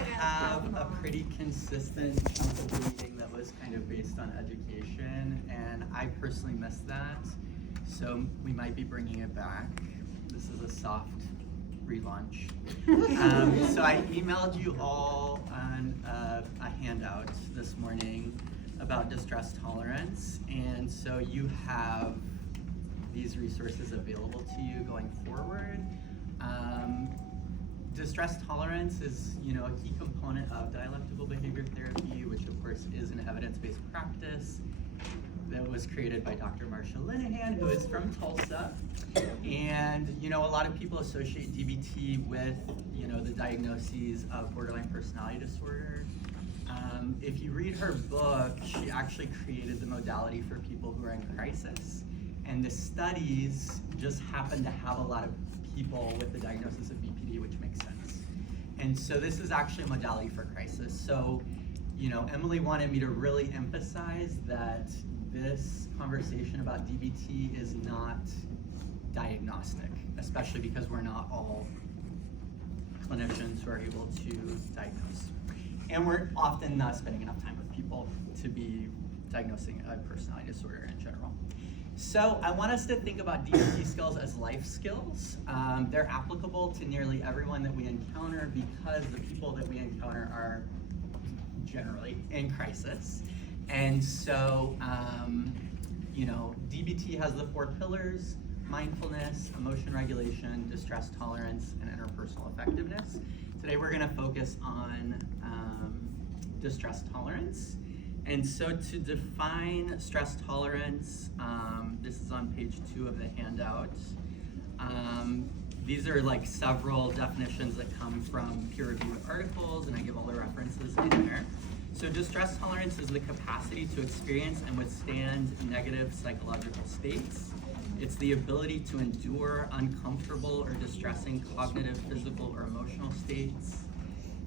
have a pretty consistent chunk of reading that was kind of based on education, and I personally missed that, so we might be bringing it back. This is a soft relaunch. So I emailed you all on a handout this morning about distress tolerance, and so you have these resources available to you going forward. Distress tolerance is, a key component of dialectical behavior therapy, which of course is an evidence-based practice that was created by Dr. Marsha Linehan, who is from Tulsa. And, a lot of people associate DBT with, the diagnoses of borderline personality disorder. If you read her book, she actually created the modality for people who are in crisis. And the studies just happen to have a lot of people with the diagnosis of BPD, which makes sense. And so this is actually a modality for crisis. So, Emily wanted me to really emphasize that this conversation about DBT is not diagnostic, especially because we're not all clinicians who are able to diagnose. And we're often not spending enough time with people to be diagnosing a personality disorder in general. So I want us to think about DBT skills as life skills. They're applicable to nearly everyone that we encounter because the people that we encounter are generally in crisis. And so, DBT has the 4 pillars: mindfulness, emotion regulation, distress tolerance, and interpersonal effectiveness. Today we're going to focus on distress tolerance. And so to define stress tolerance, this is on page 2 of the handout. These are like several definitions that come from peer-reviewed articles, and I give all the references in there. So distress tolerance is the capacity to experience and withstand negative psychological states. It's the ability to endure uncomfortable or distressing cognitive, physical, or emotional states.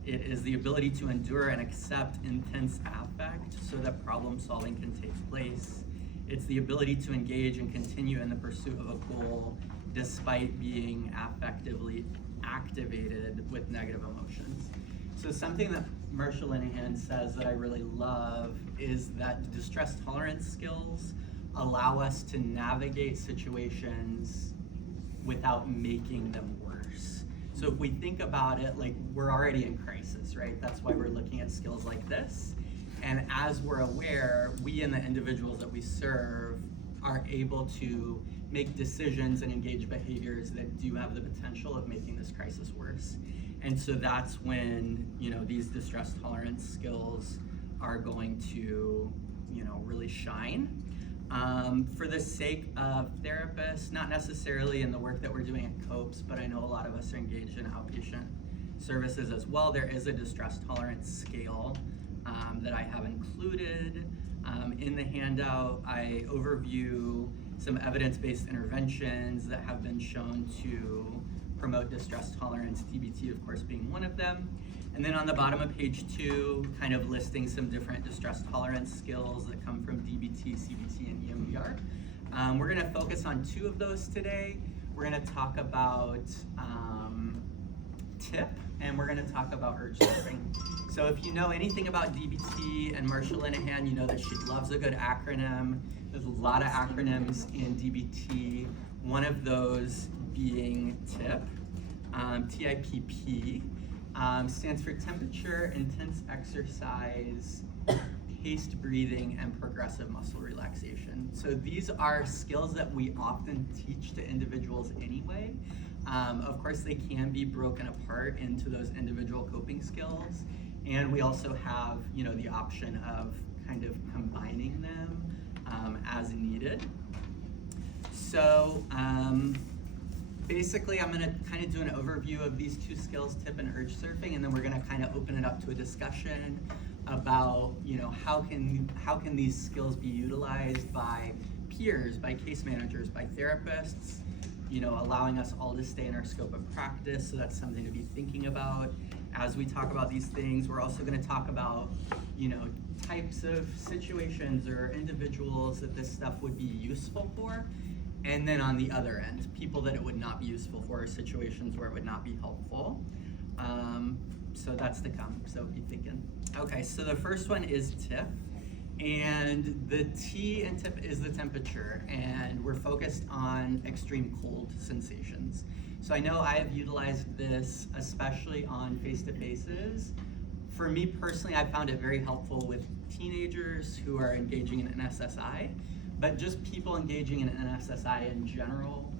It is the ability to endure and accept intense affect so that problem solving can take place. It's the ability to engage and continue in the pursuit of a goal despite being affectively activated with negative emotions. So something that Marsha Linehan says that I really love is that distress tolerance skills allow us to navigate situations without making them worse. So if we think about it, like we're already in crisis, right? That's why we're looking at skills like this. And as we're aware, we and the individuals that we serve are able to make decisions and engage behaviors that do have the potential of making this crisis worse. And so that's when, these distress tolerance skills are going to, really shine. For the sake of therapists, not necessarily in the work that we're doing at COPES, but I know a lot of us are engaged in outpatient services as well. There is a distress tolerance scale that I have included. In the handout, I overview some evidence-based interventions that have been shown to promote distress tolerance, DBT of course being one of them. And then on the bottom of page 2, kind of listing some different distress tolerance skills that come from DBT, CBT, and EMDR. We're going to focus on 2 of those today. We're going to talk about TIP, and we're going to talk about urge surfing. So if you know anything about DBT and Marsha Linehan, you know that she loves a good acronym. There's a lot of acronyms in DBT. One of those being TIP, TIPP. Stands for temperature, intense exercise, paced breathing, and progressive muscle relaxation. So these are skills that we often teach to individuals anyway. Of course, they can be broken apart into those individual coping skills. And we also have, the option of kind of combining them as needed. So basically, I'm going to kind of do an overview of these 2 skills, TIP and urge surfing, and then we're going to kind of open it up to a discussion about, how can these skills be utilized by peers, by case managers, by therapists, allowing us all to stay in our scope of practice. So that's something to be thinking about as we talk about these things. We're also going to talk about, types of situations or individuals that this stuff would be useful for. And then on the other end, people that it would not be useful for, situations where it would not be helpful. So that's to come, so be thinking. Okay, so the first one is TIFF. And the T in TIFF is the temperature, and we're focused on extreme cold sensations. So I know I've utilized this especially on face-to-faces. For me personally, I found it very helpful with teenagers who are engaging in an SSI, but just people engaging in an SSI in general,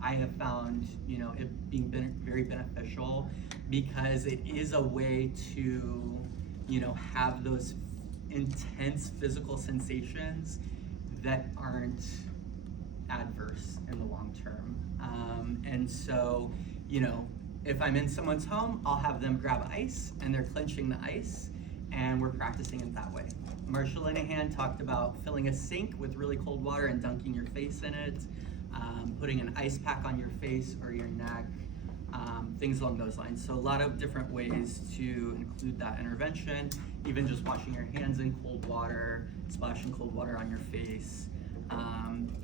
I have found it being very beneficial because it is a way to have those intense physical sensations that aren't adverse in the long term. And so, if I'm in someone's home, I'll have them grab ice and they're clenching the ice and we're practicing it that way. Marsha Linehan talked about filling a sink with really cold water and dunking your face in it, putting an ice pack on your face or your neck, things along those lines. So a lot of different ways to include that intervention, even just washing your hands in cold water, splashing cold water on your face.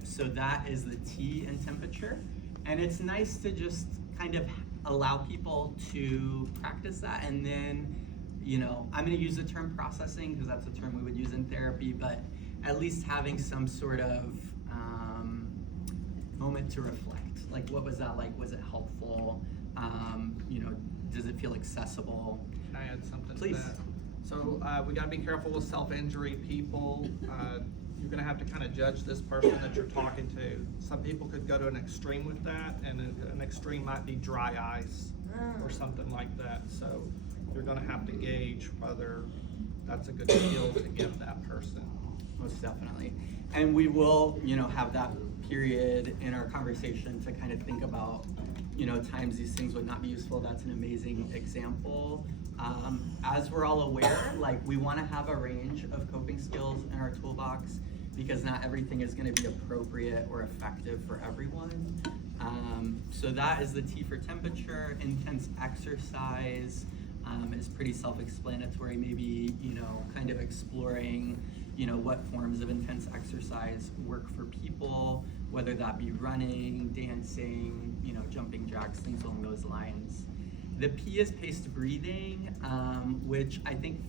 So that is the T in temperature. And it's nice to just kind of allow people to practice that. And then, I'm gonna use the term processing because that's a term we would use in therapy, but at least having some sort of moment to reflect. Like, what was that like? Was it helpful? Does it feel accessible? Can I add something Please. to that? So we gotta be careful with self-injury people. You're gonna have to kind of judge this person that you're talking to. Some people could go to an extreme with that, and an extreme might be dry ice or something like that. So you're gonna have to gauge whether that's a good skill to give that person. Most definitely. And we will, have that period in our conversation to kind of think about, times these things would not be useful. That's an amazing example. As we're all aware, we want to have a range of coping skills in our toolbox because not everything is going to be appropriate or effective for everyone. So that is the T for temperature. Intense exercise is pretty self-explanatory. Maybe, kind of exploring, what forms of intense exercise work for people, whether that be running, dancing, jumping jacks, things along those lines. The P is paced breathing, which I think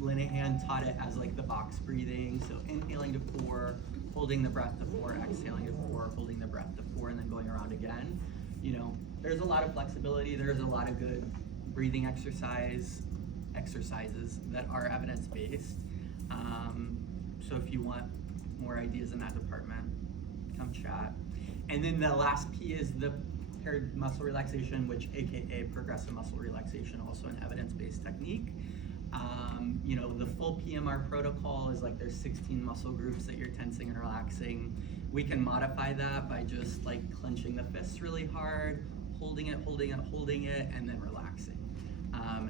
Linehan taught it as the box breathing. So inhaling to 4, holding the breath to 4, exhaling to 4, holding the breath to 4, and then going around again. There's a lot of flexibility. There's a lot of good breathing exercises that are evidence-based. So if you want more ideas in that department, come chat. And then the last P is the paired muscle relaxation, which AKA progressive muscle relaxation, also an evidence-based technique. The full PMR protocol is there's 16 muscle groups that you're tensing and relaxing. We can modify that by just clenching the fists really hard, holding it, and then relaxing.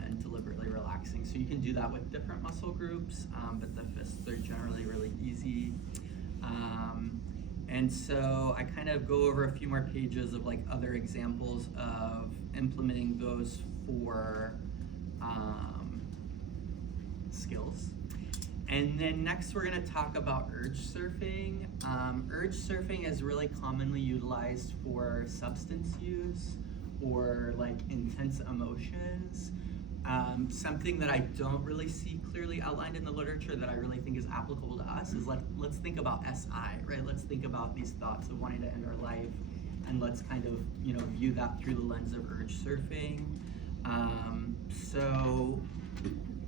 And deliberately relaxing. So you can do that with different muscle groups, but the fists are generally really easy. And so I kind of go over a few more pages of other examples of implementing those 4 skills. And then next we're going to talk about urge surfing. Urge surfing is really commonly utilized for substance use or intense emotions. Something that I don't really see clearly outlined in the literature that I really think is applicable to us is let's think about SI, right? Let's think about these thoughts of wanting to end our life, and let's kind of view that through the lens of urge surfing. So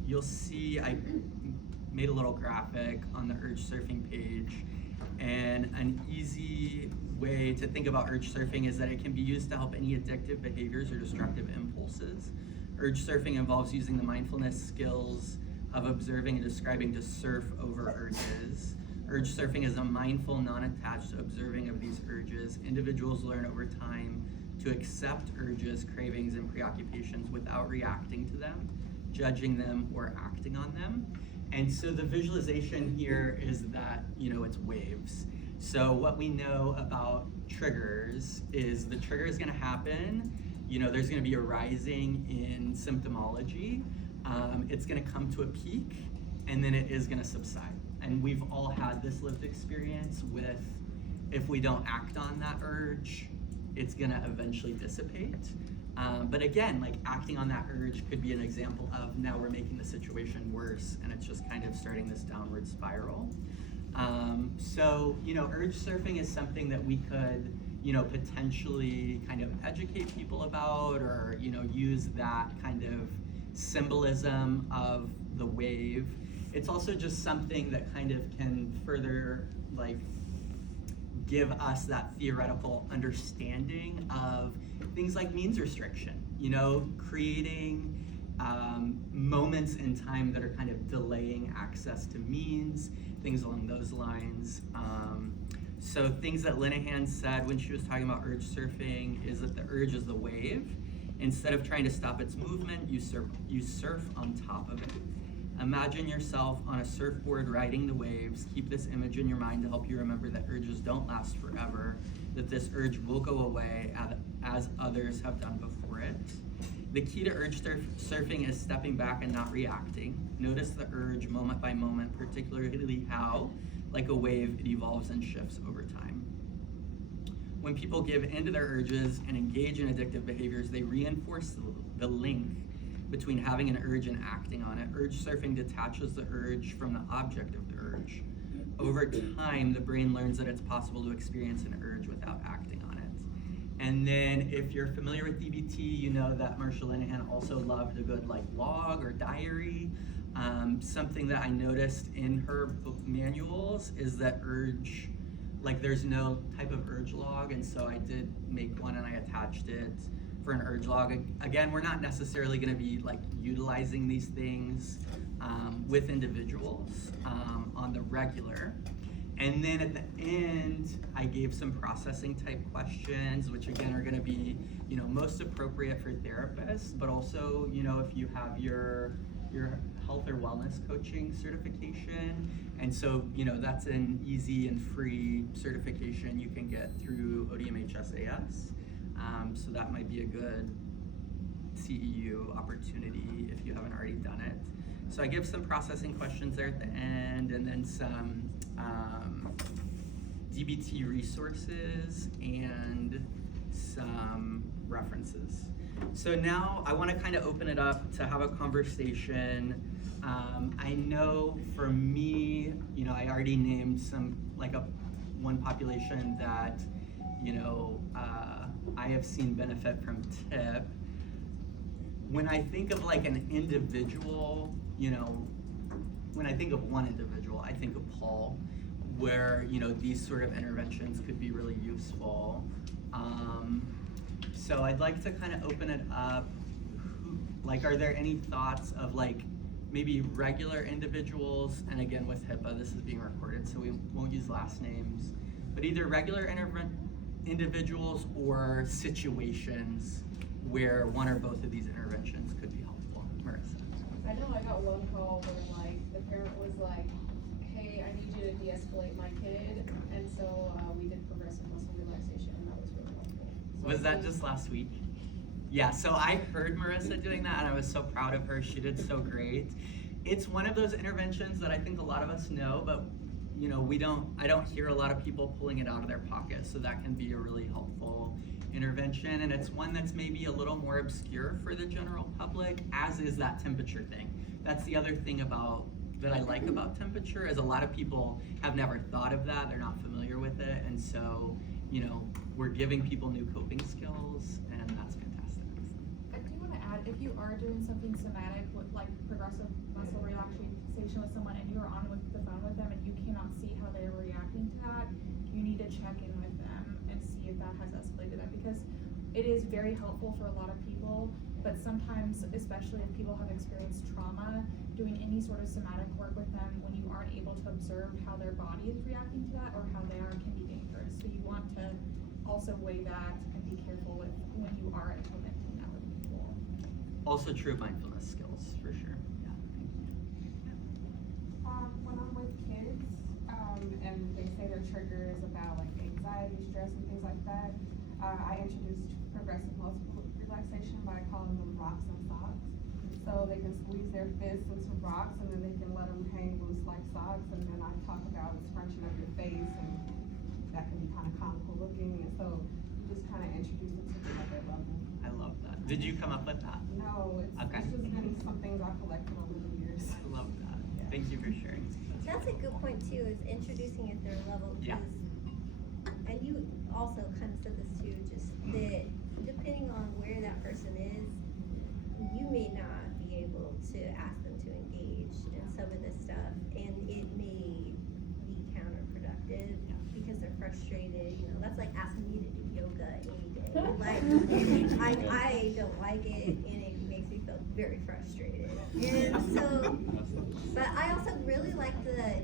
you'll see I made a little graphic on the urge surfing page, and an easy way to think about urge surfing is that it can be used to help any addictive behaviors or destructive impulses. Urge surfing involves using the mindfulness skills of observing and describing to surf over urges. Urge surfing is a mindful, non-attached observing of these urges. Individuals learn over time to accept urges, cravings, and preoccupations without reacting to them, judging them, or acting on them. And so the visualization here is that, it's waves. So what we know about triggers is the trigger is going to happen. There's going to be a rising in symptomology. It's going to come to a peak, and then it is going to subside. And we've all had this lived experience with, if we don't act on that urge, it's going to eventually dissipate. But again, like acting on that urge could be an example of now we're making the situation worse and it's just kind of starting this downward spiral. So, urge surfing is something that we could, potentially kind of educate people about, or, use that kind of symbolism of the wave. It's also just something that kind of can further, like, give us that theoretical understanding of things like means restriction, creating moments in time that are kind of delaying access to means, things along those lines. So things that Linehan said when she was talking about urge surfing is that the urge is the wave. Instead of trying to stop its movement, you surf on top of it. Imagine yourself on a surfboard riding the waves. Keep this image in your mind to help you remember that urges don't last forever, that this urge will go away as others have done before it. The key to urge surfing is stepping back and not reacting. Notice the urge moment by moment, particularly how, like a wave, it evolves and shifts over time. When people give into their urges and engage in addictive behaviors, they reinforce the link between having an urge and acting on it. Urge surfing detaches the urge from the object of the urge. Over time, the brain learns that it's possible to experience an urge without acting on it. And then if you're familiar with DBT, you know that Marsha Linehan also loved a good log or diary. Something that I noticed in her book manuals is that urge, there's no type of urge log, and so I did make one and I attached it for an urge log. Again, we're not necessarily going to be utilizing these things with individuals on the regular. And then at the end, I gave some processing type questions, which again are going to be, most appropriate for therapists, but also, if you have your health or wellness coaching certification. And so, that's an easy and free certification you can get through ODMHSAS. So that might be a good CEU opportunity if you haven't already done it. So I give some processing questions there at the end, and then some DBT resources and some references. So now I want to kind of open it up to have a conversation. I know for me, I already named some, one population that, I have seen benefit from TIP. When I think of an individual, when I think of one individual, I think of Paul, where, these sort of interventions could be really useful. So I'd like to kind of open it up. Are there any thoughts of maybe regular individuals, and again with HIPAA, this is being recorded, so we won't use last names, but either regular individuals or situations where one or both of these interventions could be helpful. Marissa. I know I got one call where the parent was like, hey, I need you to de-escalate my kid, and so we did progressive muscle relaxation, and that was really helpful. So Was that just last week? Yeah, so I heard Marissa doing that and I was so proud of her. She did so great. It's one of those interventions that I think a lot of us know, but I don't hear a lot of people pulling it out of their pocket, so that can be a really helpful intervention, and it's one that's maybe a little more obscure for the general public, as is that temperature thing. That's the other thing that I like about temperature, is a lot of people have never thought of that, they're not familiar with it, and so, we're giving people new coping skills, and that's fantastic. I do want to add, if you are doing something somatic with progressive muscle relaxation with someone and you are on the phone with them and you cannot see how they're reacting to that, you need to check in with them and see if that has escalated them, because it is very helpful for a lot of people, but sometimes, especially if people have experienced trauma, doing any sort of somatic work with them when you aren't able to observe how their body is reacting to that or how they are can be dangerous. So you want to also weigh that and be careful with when you are implementing that with people. Also true mindfulness skills, for sure. Yeah, thank you. When I'm with kids, and they say their trigger is about anxiety, stress, and things like that, I introduced progressive muscle relaxation by calling them rocks and socks. So they can squeeze their fists into rocks, and then they can let them hang loose like socks. And then I talk about scrunching up your face, and that can be kind of comical looking. And so just kind of introduce them to another level. I love that. Did you come up with that? No, it's Okay. just been some things I've collected over the years. I love that. Thank you for sharing. That's a good point too, is introducing at their level, Yeah. because, and you also kind of said this too, just that depending on where that person is, you may not be able to ask them to engage in some of this stuff, and it may be counterproductive because they're frustrated, you know, that's like asking me to do yoga any day. Like, I don't like it, and it makes me feel very frustrated. And so, but I also really like the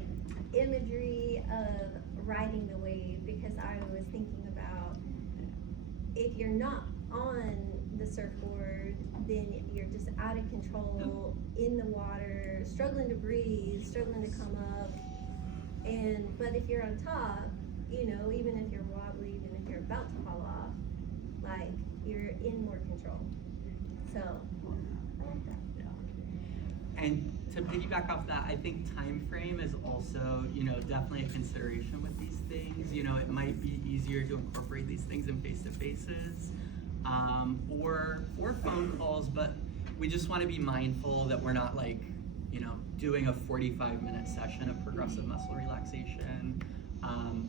imagery of riding the wave, because I was thinking about if you're not on the surfboard, then you're just out of control in the water, struggling to breathe, struggling to come up. But if you're on top, you know, even if you're wobbly, even if you're about to fall off, like, you're in more control. So, I like that. And to piggyback off that, I think time frame is also, you know, definitely a consideration with these things. You know, it might be easier to incorporate these things in face-to-faces, or phone calls, but we just want to be mindful that we're not like, you know, doing a 45-minute session of progressive muscle relaxation,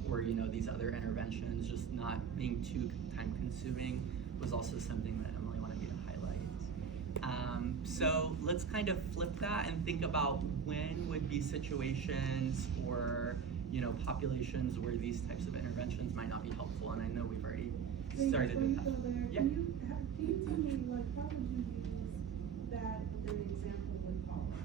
or, you know, these other interventions, just not being too time-consuming was also something that Emily wanted me to highlight. So let's kind of flip that and think about when would be situations or, you know, populations where these types of interventions might not be helpful. And I know we've already started with that. Yeah. Can you tell me, like, how would you use that with an example with Paula?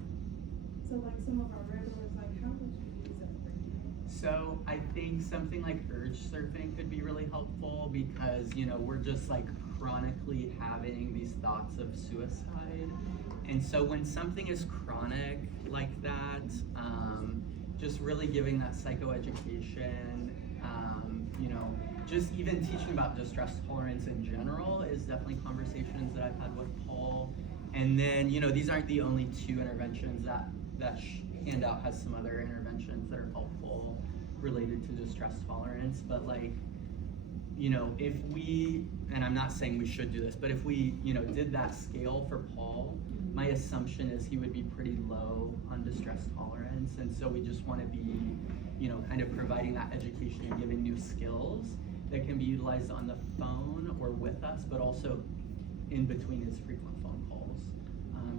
So like some of our regulars, like, how would you use that for you? So I think something like urge surfing could be really helpful, because, you know, we're just like chronically having these thoughts of suicide. And so when something is chronic like that, just really giving that psychoeducation, you know, just even teaching about distress tolerance in general is definitely conversations that I've had with Paul. And then, you know, these aren't the only two interventions. That handout has some other interventions that are helpful related to distress tolerance. But like, you know, if we, and I'm not saying we should do this, but if we, you know, did that scale for Paul, my assumption is he would be pretty low on distress tolerance. And so we just want to be, you know, kind of providing that education and giving new skills that can be utilized on the phone or with us, but also in between his frequent phone calls.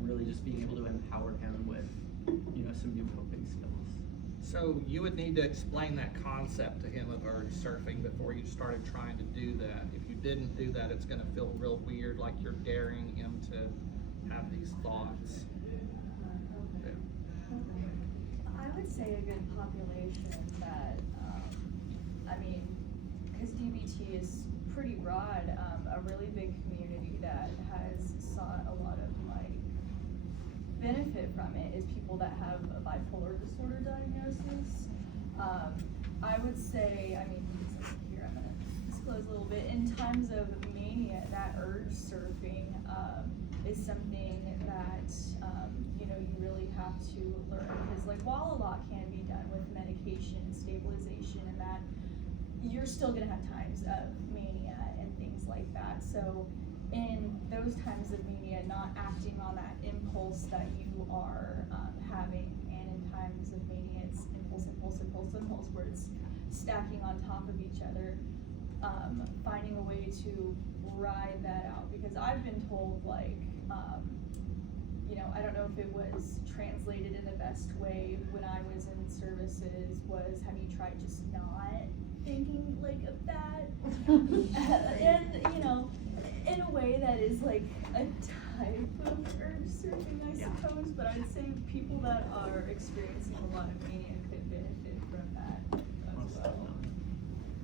Really just being able to empower him with, you know, some new coping skills. So you would need to explain that concept to him of urge surfing before you started trying to do that. If you didn't do that, it's gonna feel real weird, like you're daring him to have these thoughts. Yeah. I would say a good population that, I mean, because DBT is pretty broad, a really big community that has sought a lot of like benefit from it is people that have a bipolar disorder diagnosis. I would say, I mean, here I'm gonna disclose a little bit. In times of mania, that urge surfing is something that you know, you really have to learn, because like while a lot can be done with medication and stabilization and that, you're still gonna have times of mania and things like that. So in those times of mania, not acting on that impulse that you are having, and in times of mania, it's impulse, where it's stacking on top of each other, finding a way to ride that out. Because I've been told, like, you know, I don't know if it was translated in the best way when I was in services, was, have you tried just not thinking like of that? And, you know, in a way that is like a type of urge surfing, I suppose, but I'd say people that are experiencing a lot of mania could benefit from that as well.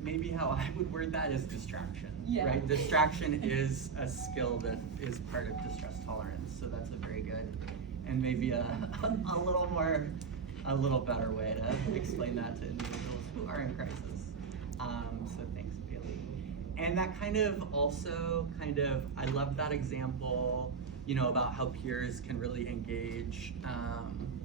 Maybe how I would word that is distraction, Yeah. right? Distraction is a skill that is part of distress tolerance, so that's a very good, and maybe a little better way to explain that to individuals who are in crisis. So thanks, Bailey. And that kind of also I love that example, you know, about how peers can really engage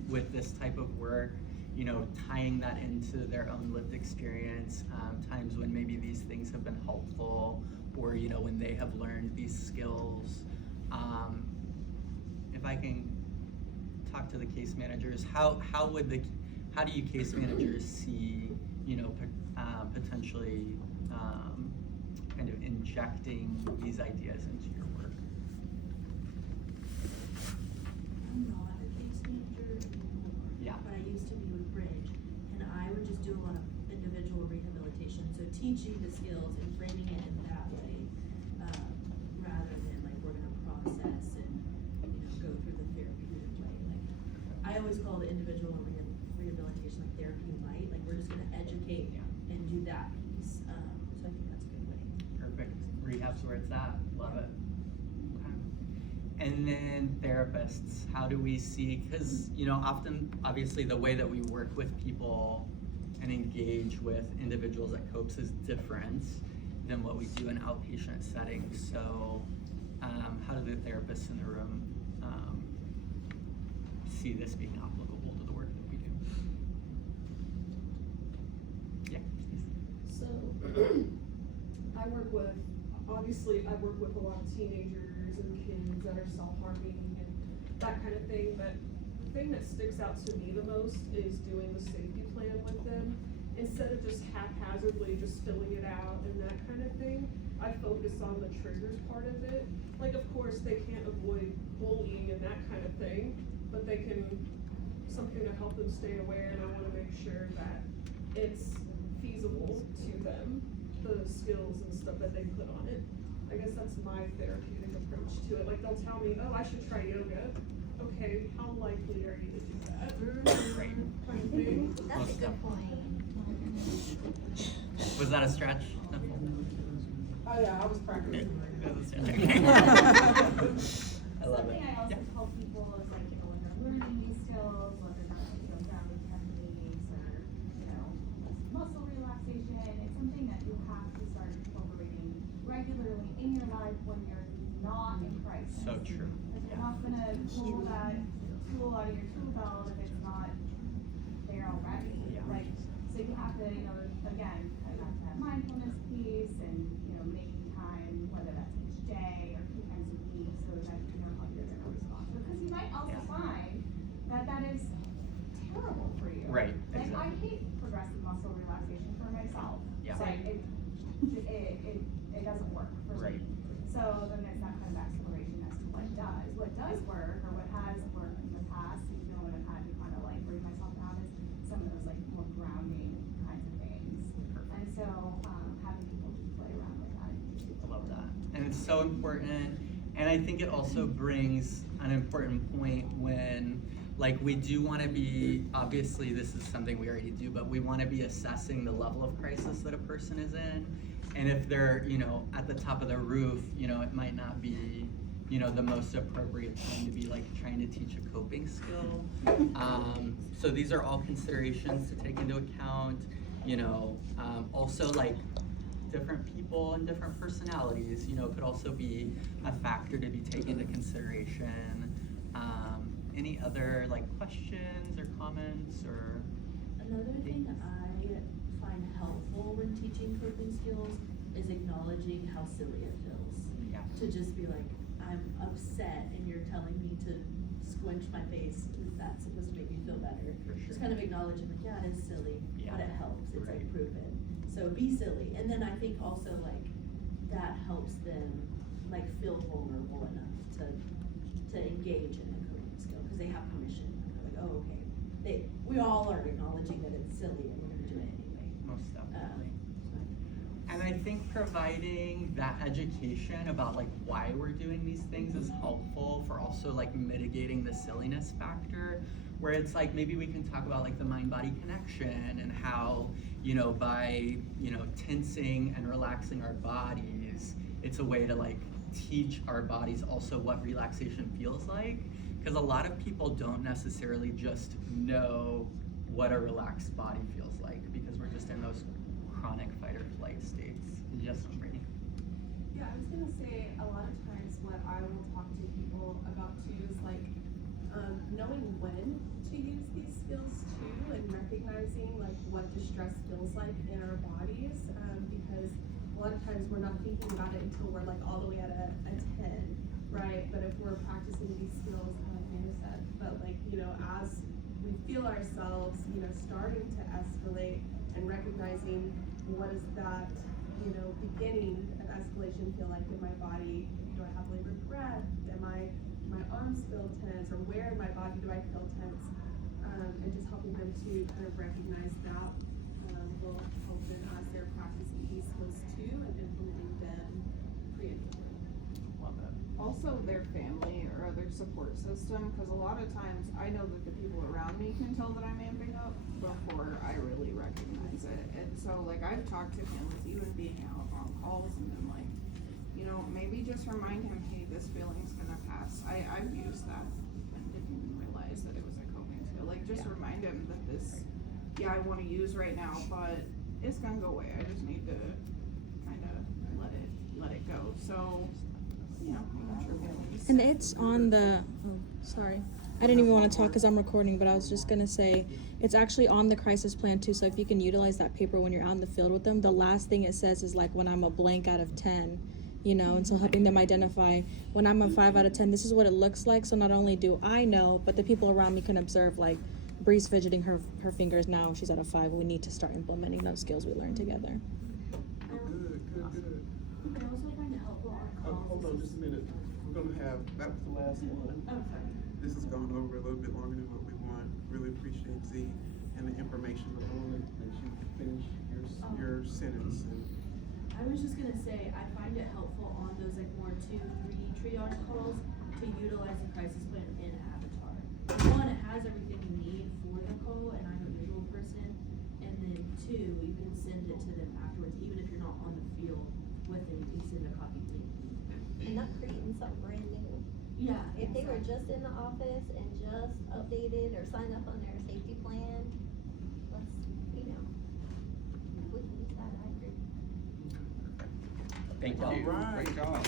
with this type of work, you know, tying that into their own lived experience, times when maybe these things have been helpful, or, you know, when they have learned these skills. If I can talk to the case managers, how do you case managers see, you know, potentially kind of injecting these ideas into your work? I'm not a case manager anymore. Yeah. But I used to be with Bridge, and I would just do a lot of individual rehabilitation, so teaching the skills and framing it in that way, rather than like we're gonna process and, you know, go through the therapeutic way. Like, I always call the individual rehabilitation like therapy light, like we're just gonna educate and do that piece, so I think that's a good way. Perfect. Rehab's where it's at. Love it. Okay. And then therapists, how do we see, because, you know, often, obviously, the way that we work with people and engage with individuals at COPES is different than what we do in outpatient settings. So how do the therapists in the room see this being applicable to the work that we do? Yeah, please. So, I work with a lot of teenagers and kids that are self-harming and that kind of thing, but the thing that sticks out to me the most is doing the safety plan with them. Instead of just haphazardly just filling it out and that kind of thing, I focus on the triggers part of it. Like, of course, they can't avoid bullying and that kind of thing, but they can, something to help them stay aware, and I wanna make sure that it's feasible to them, the skills and stuff that they put on it. I guess that's my therapeutic approach to it. Like, they'll tell me, oh, I should try yoga. Okay, how likely are you to do that? Right. Kind of thing. That's a good point. Was that a stretch? Oh yeah, I was practicing. That was a stretch. I love it. Something I also Yeah. tell people is like, you know, when they're learning these skills, whether that's, you know, grounding techniques or, you know, muscle relaxation, it's something that you have to start incorporating regularly in your life when you're not in crisis. So true. Because you're not gonna pull that tool out of your tool belt if it's not there already. Yeah. Like, so you have to, you know, again, kind of have that mindfulness piece and, you know, making time, whether that's each day or 2 times a week, so that you know how you're gonna respond. Because you might also Yeah. find that that is terrible for you. Right, Like, I exactly. hate progressive muscle relaxation for myself. Yeah. Like, it doesn't work for me. Right. So then there's that kind of exploration as to what does. What does work, or what has worked in the past, you know, when I've had to kind of like bring myself down, is some of those like more grounding kinds of things. And so, having people just play around with that. I love that. And it's so important. And I think it also brings an important point when, like, we do want to be, obviously this is something we already do, but we want to be assessing the level of crisis that a person is in. And if they're, you know, at the top of the roof, you know, it might not be, you know, the most appropriate time to be like trying to teach a coping skill. So these are all considerations to take into account, you know, also like different people and different personalities, you know, could also be a factor to be taken into consideration. Any other like questions or comments or? Another thing I find helpful when teaching coping skills is acknowledging how silly it feels. Yeah. To just be like, I'm upset and you're telling me to squinch my face, is that supposed to make me feel better? For sure. Just kind of acknowledging like, yeah, it is silly, Yeah. but it helps, it's Right. like proven. So be silly, and then I think also like, that helps them like feel vulnerable enough to engage in a coping skill, because they have permission, they're like, oh, okay. We all are acknowledging that it's silly and we're gonna do it anyway. Most definitely. So And I think providing that education about like why we're doing these things is helpful for also like mitigating the silliness factor, where it's like maybe we can talk about like the mind-body connection and how, you know, by, you know, tensing and relaxing our bodies, it's a way to like teach our bodies also what relaxation feels like. Because a lot of people don't necessarily just know what a relaxed body feels like because we're just in those chronic fight or flight states. Yes, Brittany. Yeah, I was gonna say, a lot of times what I will talk to people about too is like, knowing when to use these skills too, and recognizing like what distress feels like in our bodies, because lot of times we're not thinking about it until we're like all the way at a 10, right? But if we're practicing these skills, like Amanda said, but like, you know, as we feel ourselves, you know, starting to escalate and recognizing what is that, you know, beginning of escalation feel like in my body? Do I have labored breath? My arms feel tense, or where in my body do I feel tense? And just helping them to kind of recognize that will help them as they're practicing these skills too and implementing them creatively. Love that. Also their family or other support system, because a lot of times I know that the people around me can tell that I'm amping up before I really recognize it. And so like I've talked to him with even being out on calls and been like, you know, maybe just remind him, hey, this feeling's gonna pass. I've used that and didn't even realize that it was a coping skill. Like just remind him that this, I wanna use right now, but it's gonna go away. I just need to kind of let it go. So, you know, making sure families. And it's on the, sorry. I didn't even want to talk because I'm recording, but I was just going to say, it's actually on the crisis plan too, so if you can utilize that paper when you're out in the field with them, the last thing it says is like when I'm a blank out of 10, you know, and so helping them identify when I'm a 5 out of 10, this is what it looks like, so not only do I know, but the people around me can observe, like, Bree's fidgeting her fingers now, she's at a 5, we need to start implementing those skills we learned together. Good. I also find it helpful on calls. Hold on just a minute. We're gonna have, that was the last one. Oh, sorry. This has gone over a little bit longer than what we want. Really appreciate Z and the information, but I want to let you finish your sentence. I was just gonna say, I find it helpful on those like more 2-3 triage calls to utilize the crisis plan in Avatar. One, it has everything you need for the call, and I'm a visual person, and then 2, you can send it to them afterwards, even if you're not on the field with it, you can send a copy link. And not creating something brand new. Yeah. If they were just in the office and just updated or signed up on their safety plan, let's, you know, we can use that, I agree. Thank you. All right. Great job.